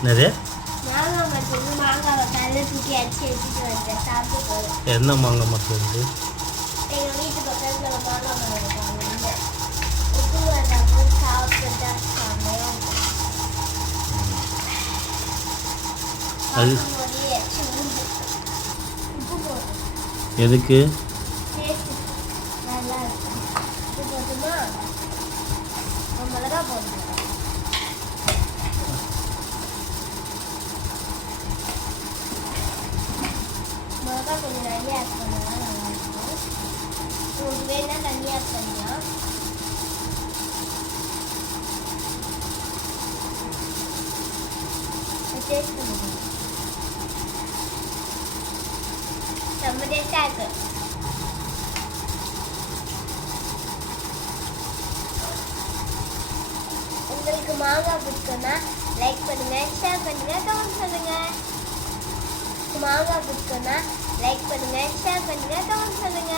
என்னது என்ன மாங்காய் மரத்துல இருந்து அது எதுக்கு கொஞ்சம் நிறைய ஆட் பண்ணா நல்லா இருக்கும். உங்களுக்கு வேணா தண்ணி ஆட் பண்ணலாம். டேஸ்ட் பண்ணுங்க. செம்ம டேஸ்டா இருக்கு. உங்களுக்கு மாங்காய் பிடிக்கும்னா லைக் பண்ணுங்க, ஷேர் பண்ணுங்க, கமெண்ட் பண்ணுங்க. மாங்காய் பிடிக்கும்னா லைக் பண்ணுங்க, ஷேர் பண்ணுங்க, கமெண்ட் பண்ணுங்க.